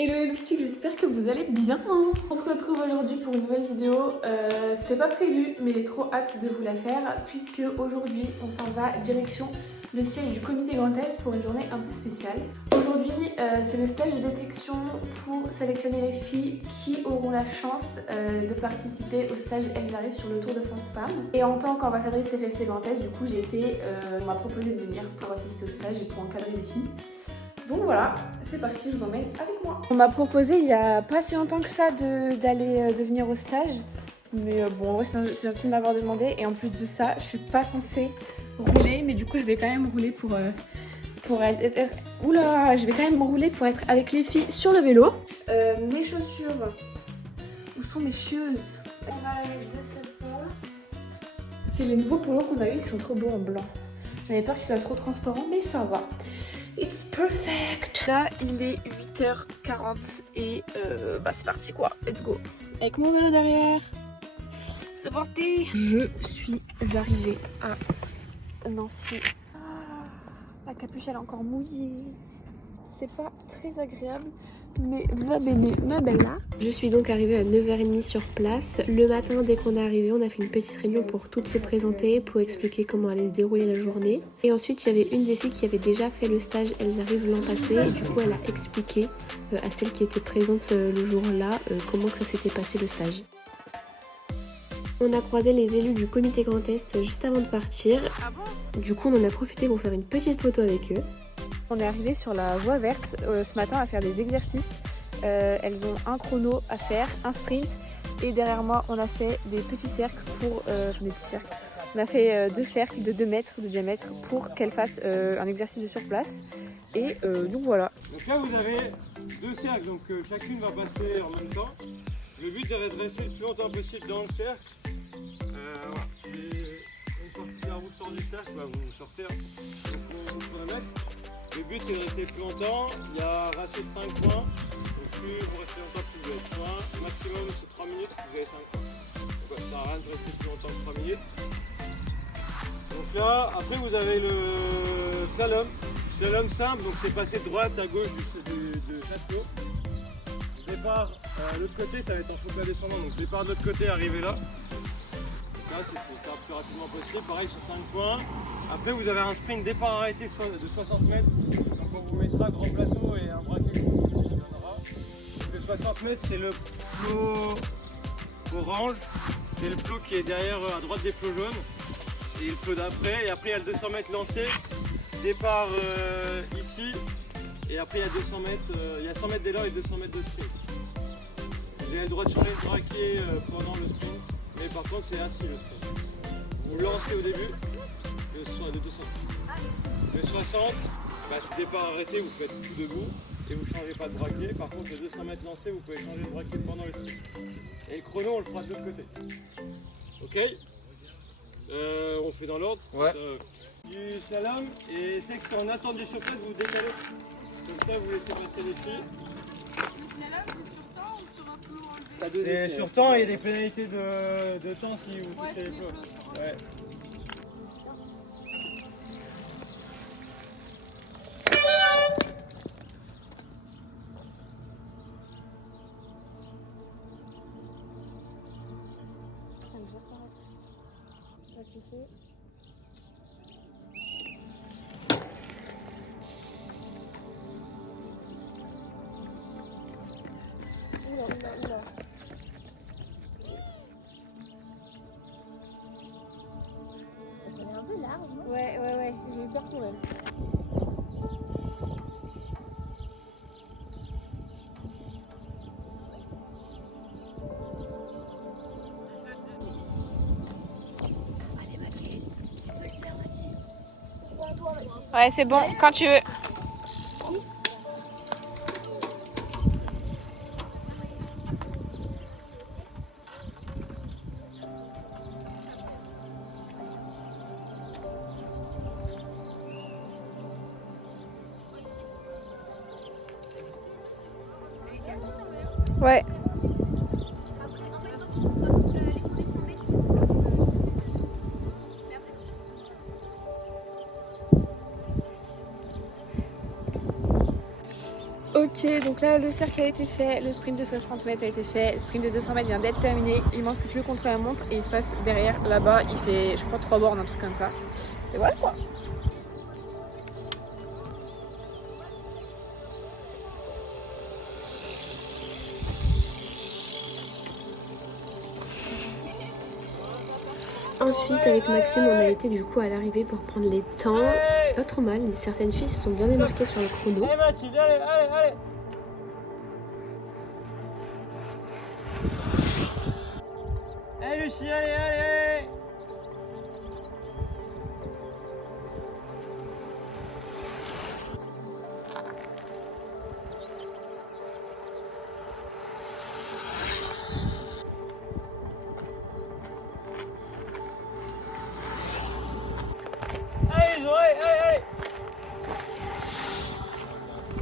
Hello les loustiques, j'espère que vous allez bien. On se retrouve aujourd'hui pour une nouvelle vidéo. C'était pas prévu, mais j'ai trop hâte de vous la faire puisque aujourd'hui on s'en va direction le siège du comité Grand Est pour une journée un peu spéciale. Aujourd'hui c'est le stage de détection pour sélectionner les filles qui auront la chance de participer au stage Elles arrivent sur le Tour de France Femmes. Et en tant qu'ambassadrice CFFC Grand Est, du coup on m'a proposé de venir pour assister au stage et pour encadrer les filles. Donc voilà, c'est parti, je vous emmène avec moi. On m'a proposé il y a pas si longtemps que ça de venir au stage. Mais bon, en vrai, c'est gentil de m'avoir demandé. Et en plus de ça, je suis pas censée rouler. Mais du coup, je vais quand même rouler pour être... Oula, je vais quand même rouler pour être avec les filles sur le vélo. Mes chaussures. Où sont mes shoes? On a les deux seuls. C'est les nouveaux polos qu'on a eu qui sont trop beaux en blanc. J'avais peur qu'ils soient trop transparents, mais ça va. It's perfect. Là, il est 8h40 et c'est parti quoi. Let's go. Avec mon vélo derrière. C'est parti. Je suis arrivée à Nancy. La capuche elle est encore mouillée. C'est pas très agréable. Mais va bene, ma bella. Je suis donc arrivée à 9h30 sur place. Le matin, dès qu'on est arrivé, on a fait une petite réunion pour toutes se présenter, pour expliquer comment allait se dérouler la journée. Et ensuite, il y avait une des filles qui avait déjà fait le stage Elles arrivent l'an passé. Et du coup, elle a expliqué à celle qui était présente le jour-là comment que ça s'était passé le stage. On a croisé les élus du comité Grand Est juste avant de partir. Du coup, on en a profité pour faire une petite photo avec eux. On est arrivé sur la voie verte ce matin à faire des exercices. Elles ont un chrono à faire, un sprint. Et derrière moi, on a fait des petits cercles pour... On a fait 2 cercles de 2 mètres de diamètre pour qu'elles fassent un exercice de surplace. Et donc voilà. Donc là, vous avez 2 cercles, donc chacune va passer en même temps. Le but, ça va être de rester le plus longtemps possible dans le cercle. Voilà. Et une fois que la roue sort du cercle, vous sortez. Donc on peut le mettre. Le but c'est de rester plus longtemps, il y a un ratio de 5 points, donc plus vous restez longtemps plus vous avez points, maximum c'est 3 minutes, vous avez 5 points. Donc ça sert à rien de rester plus longtemps que 3 minutes. Donc là, après vous avez le slalom, simple, donc c'est passer de droite à gauche de château. Le départ, l'autre côté ça va être en focale descendant, donc départ de l'autre côté, arriver là. Là, c'est pour faire le plus rapidement possible, pareil sur 5 points. Après, vous avez un sprint départ arrêté de 60 mètres. Donc, on vous mettra grand plateau et un braquet qui vous donnera. Le 60 mètres, c'est le plot orange. C'est le plot qui est derrière à droite des plots jaunes. Et le plot d'après. Et après, il y a le 200 mètres lancé. Départ ici. Et après, il y a 200 mètres. Il y a 100 mètres d'élan et 200 mètres de sprint. Vous avez le droit de changer de braquet pendant le sprint. Mais par contre c'est assis le sprint. Vous lancez au début, le 200. Le 60, c'est départ arrêté, vous faites tout debout et vous ne changez pas de braquet. Par contre le 200 mètres lancé, vous pouvez changer de braquet pendant le sprint. Et le chrono on le fera de l'autre côté. Ok, on fait dans l'ordre. Ouais. Du slalom et c'est que si on attend du surplace, vous décalez. Comme ça vous laissez passer les filles. C'est sur temps et il y a des pénalités de temps si vous touchez les plots. Ouais. Oula. On est un peu large, non? Ouais, j'ai eu peur pour elle. Allez Mathilde, tu peux le faire Mathilde. Prends toi Mathilde. Ouais, c'est bon, quand tu veux. Ouais. Ok, Ok, donc là le cercle a été fait, le sprint de 60 mètres a été fait, le sprint de 200 mètres vient d'être terminé, il manque plus que le contre-la-montre et il se passe derrière, là-bas, il fait je crois 3 bornes, un truc comme ça. Et voilà quoi. Ensuite, avec Maxime, on a été du coup à l'arrivée pour prendre les temps. C'était pas trop mal, certaines filles se sont bien démarquées sur le chrono. Allez Mathilde, allez, allez, allez. Allez Lucie, allez, allez, allez.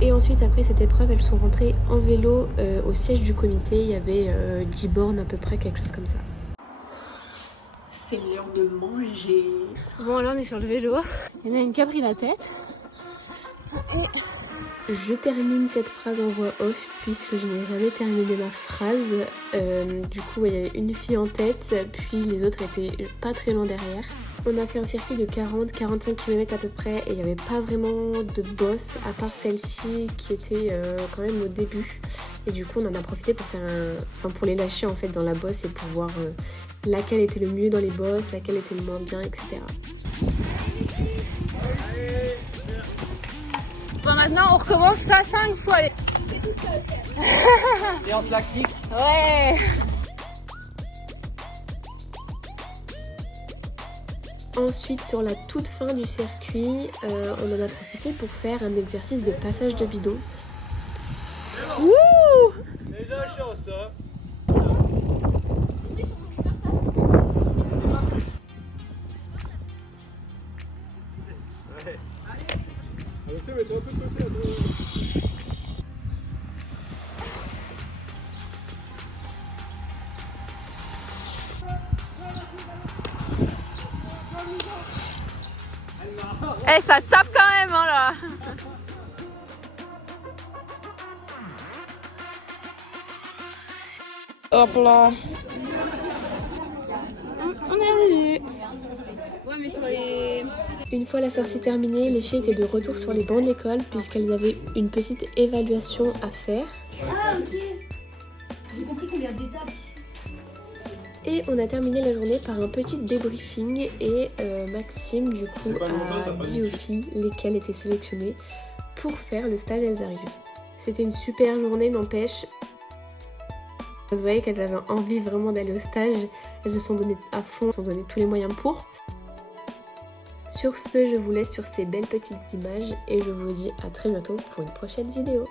Et ensuite, après cette épreuve, elles sont rentrées en vélo au siège du comité. Il y avait 10 bornes à peu près, quelque chose comme ça. C'est l'heure de manger. Bon, là on est sur le vélo. Il y en a une qui a pris la tête. Je termine cette phrase en voix off puisque je n'ai jamais terminé ma phrase. Du coup, il y avait une fille en tête, puis les autres étaient pas très loin derrière. On a fait un circuit de 40-45 km à peu près et il n'y avait pas vraiment de boss à part celle-ci qui était quand même au début. Et du coup, on en a profité pour faire pour les lâcher en fait dans la bosse et pour voir laquelle était le mieux dans les bosses, laquelle était le moins bien, etc. Bon, maintenant on recommence ça 5 fois. Et en lactique. Ouais. Ensuite, sur la toute fin du circuit, on en a profité pour faire un exercice de passage de bidon. Wouh. T'as eu de la chance, toi. Attention, mets-toi un peu de côté, attends. Eh, ça tape quand même, hein, là. Hop là. On est arrivé. Ouais, mais sur les... Une fois la sortie terminée, les filles étaient de retour sur les bancs de l'école puisqu'elles avaient une petite évaluation à faire. Ah, ok. J'ai compris combien d'étapes. Et on a terminé la journée par un petit débriefing et Maxime du coup a dit aux filles lesquelles étaient sélectionnées pour faire le stage Elles arrivent. C'était une super journée, n'empêche. Ça se voyait qu'elles avaient envie vraiment d'aller au stage. Elles se sont données à fond, elles se sont donné tous les moyens pour. Sur ce, je vous laisse sur ces belles petites images et je vous dis à très bientôt pour une prochaine vidéo.